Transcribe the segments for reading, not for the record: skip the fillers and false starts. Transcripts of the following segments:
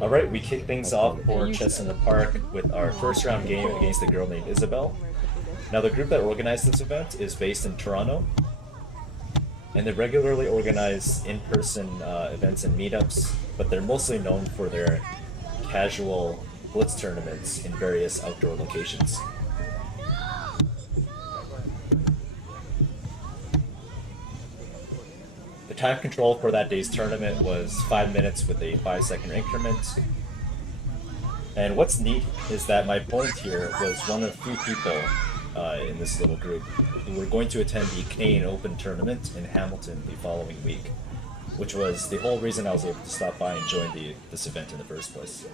Alright, we kick things off for Chess in the Park with our first round game against a girl named Isabel. Now the group that organized this event is based in Toronto, and they regularly organize in-person events and meetups, but they're mostly known for their casual blitz tournaments in various outdoor locations. The time control for that day's tournament was 5 minutes with a 5-second increment. And what's neat is that my opponent here was one of few people in this little group who were going to attend the Canadian Open tournament in Hamilton the following week, which was the whole reason I was able to stop by and join this event in the first place.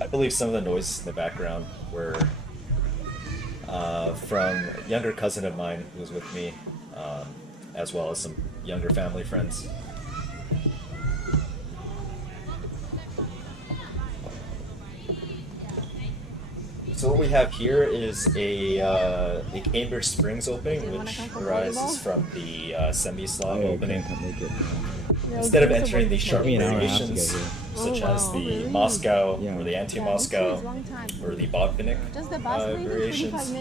I believe some of the noises in the background were from a younger cousin of mine who was with me, as well as some younger family friends. So what we have here is a Cambridge Springs opening, which arises from the Semi-Slav opening. Instead of entering the sharp variations, such as the Moscow, or the anti-Moscow, or the Botvinnik variations,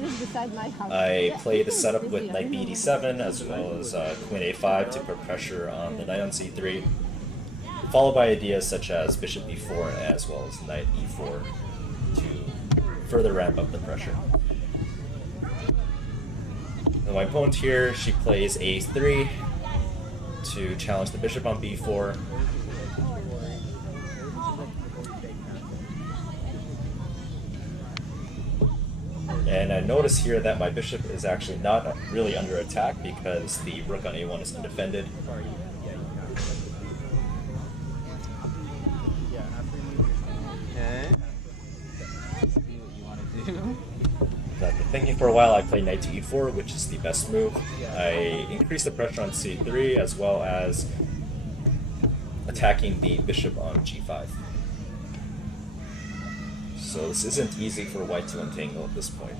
I play the setup with Knight Bd7, as well as Queen A5 to put pressure on the Knight on C3, followed by ideas such as Bishop B4, as well as Knight E4 to further ramp up the pressure. Now my opponent here, she plays A3 to challenge the bishop on B4. And I notice here that my bishop is actually not really under attack because the rook on A1 is undefended. Okay. After thinking for a while, I play Knight to E4, which is the best move. I increase the pressure on C3 as well as attacking the bishop on G5. So this isn't easy for white to untangle at this point.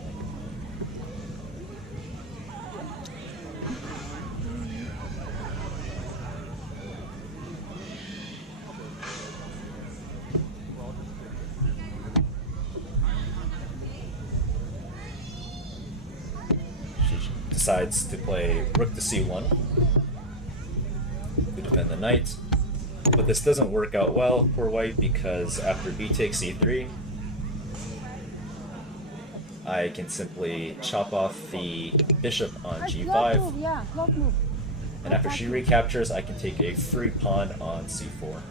Decides to play rook to c1 to defend the knight, but this doesn't work out well for white because after b takes c3, I can simply chop off the bishop on g5, and after she recaptures, I can take a free pawn on c4.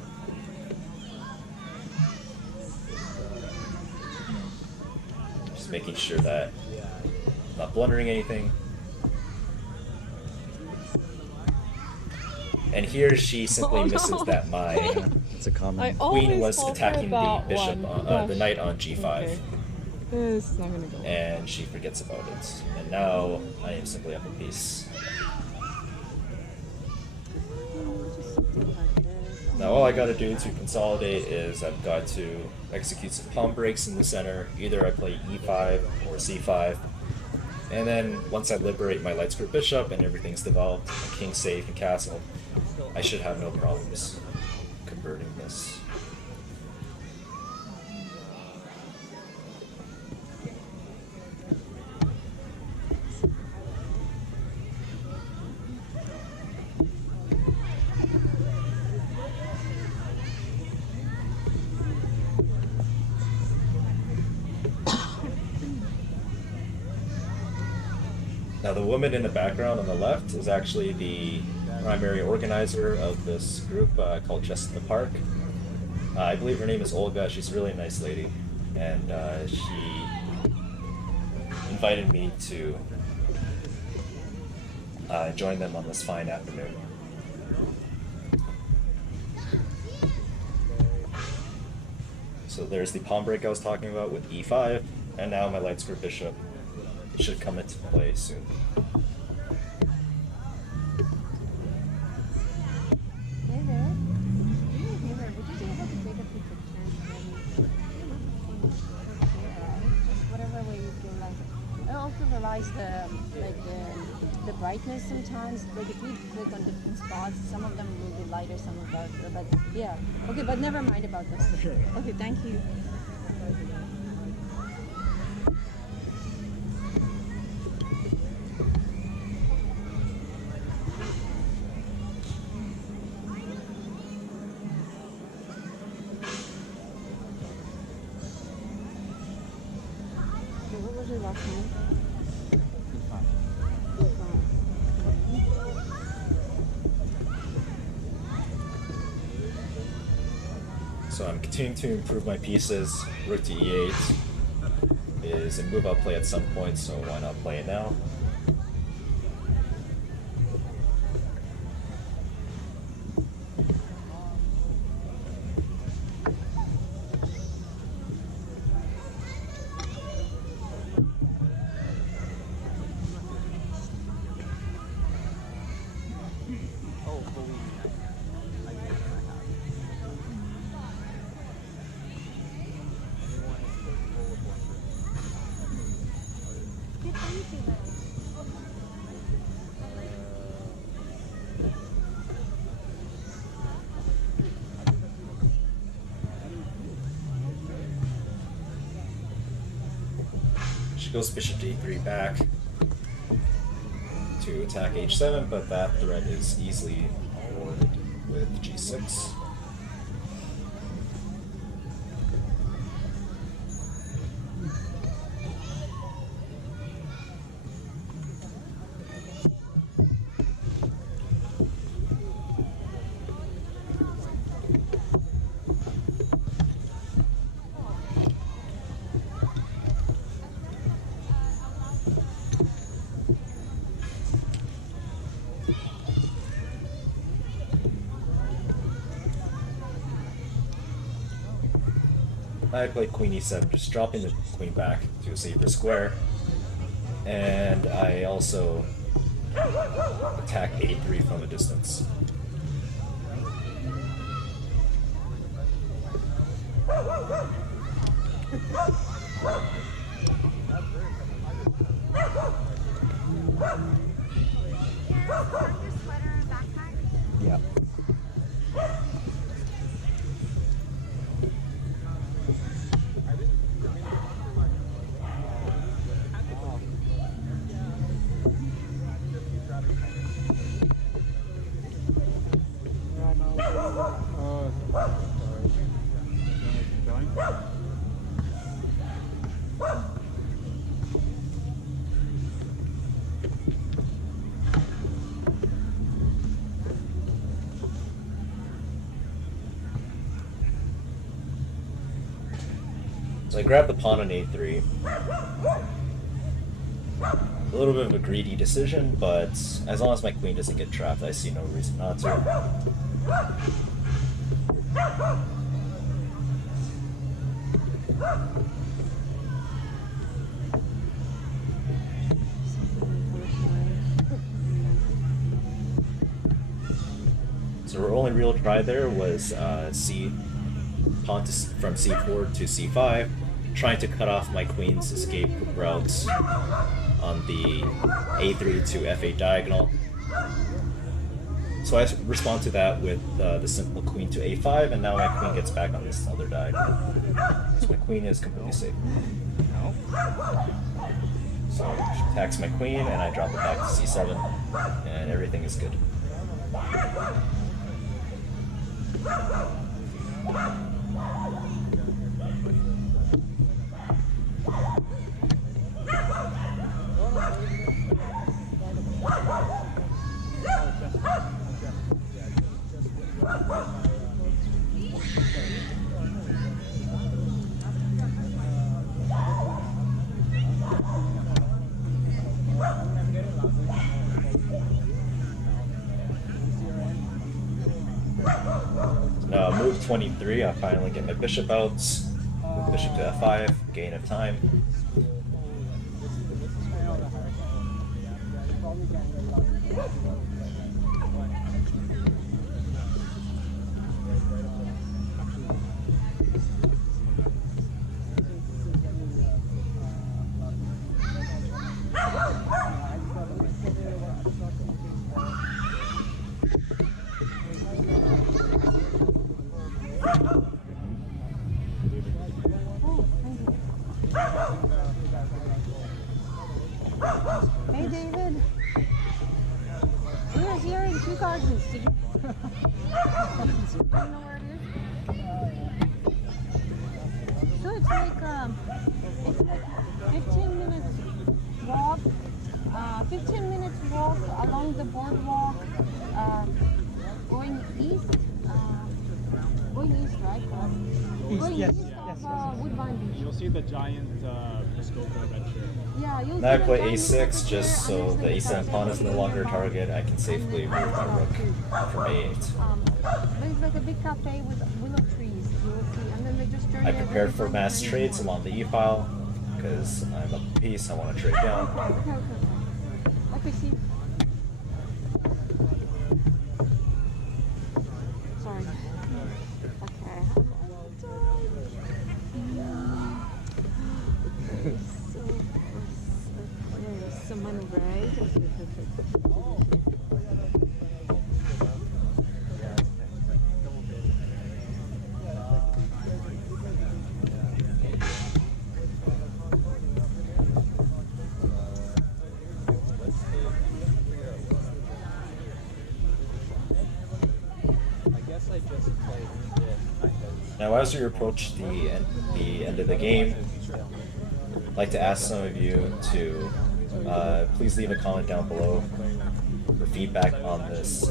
Just making sure that I'm not blundering anything. And here she simply misses that my queen was attacking the bishop, the knight on g5. Okay. This is not gonna go. And she forgets about it. And now I am simply up a piece. Now all I gotta do to consolidate is I've got to execute some pawn breaks in the center. Either I play e5 or c5. And then once I liberate my light square bishop and everything's developed, and king safe and castle, I should have no problems converting this. Now the woman in the background on the left is actually the primary organizer of this group called Chess in the Park. I believe her name is Olga. She's a really nice lady, and she invited me to join them on this fine afternoon. So there's the pawn break I was talking about with e5, and now my light square bishop should come into play soon. advise the brightness sometimes. Like if you click on different spots, some of them will be lighter, some are darker. But yeah, okay. But never mind about this. Okay. Okay, thank you. What was your last name? So I'm continuing to improve my pieces. Rook to e8 is a move I'll play at some point, so why not play it now? She goes bishop to e3 back to attack h7, but that threat is easily avoided with g6. I played queen e7, just dropping the queen back to a safer square, and I also attack a3 from a distance. Yeah. So I grab the pawn on a3. A little bit of a greedy decision, but as long as my queen doesn't get trapped, I see no reason not to. So our only real try there was pawn from c4 to c5, trying to cut off my queen's escape routes on the a3 to f8 diagonal. So I respond to that with the simple queen to a5, and now my queen gets back on this other diagonal. So my queen is completely safe. So she attacks my queen, and I drop it back to c7, and everything is good. Now, move 23, I finally get my bishop out. Move bishop to f5, gain of time. Hey David. We were here in Kew Gardens. Did you? Do you know where it is? So it's like 15 minutes walk. 15 minutes walk along the boardwalk, going east. Going east, right? Going east of Woodbine Beach. You'll see the giant Muskoka adventure. Yeah, you'll Now I see play the a6 just giant so the there, a7 pawn is no longer a target. I can safely move my rook from a8. But it's like a big cafe with willow trees. You will see, and then they just turn I it prepared every for time mass you trades turn it. along the e-file because I'm up a piece. I want to trade down. Okay, see. Sorry. Okay. So, someone right? Okay, perfect. Now, as we approach the end of the game, I'd like to ask some of you to please leave a comment down below for feedback on this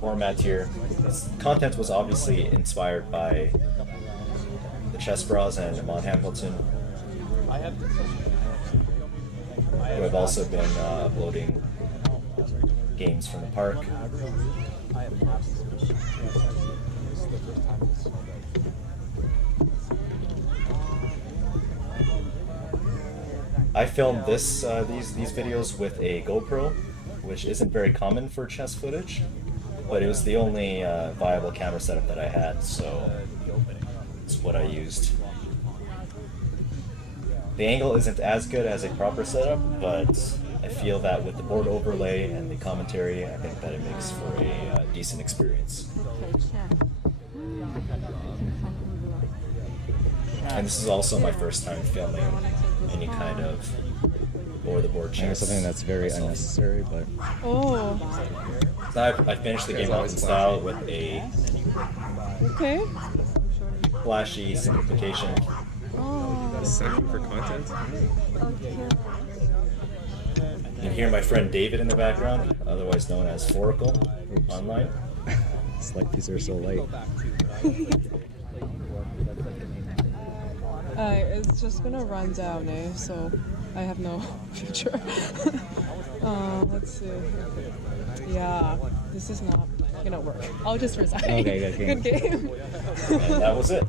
format here. This content was obviously inspired by the Chess Bros and Amon Hamilton, who have also been uploading games from the park. I filmed these videos with a GoPro, which isn't very common for chess footage, but it was the only viable camera setup that I had, so it's what I used. The angle isn't as good as a proper setup, but I feel that with the board overlay and the commentary, I think that it makes for a decent experience. Okay, check. And this is also my first time filming any kind of over-the-board chess. I know something that's very unnecessary, but... Oh, So I finished the game off in style with a okay. flashy simplification. Oh, Searching for content? Okay. You can hear my friend David in the background, otherwise known as Foracle online. Select pieces are so light. it's just gonna run down, eh? So I have no future. Let's see. Yeah, this is not gonna work. I'll just resign. Okay, good game. Good game. And that was it.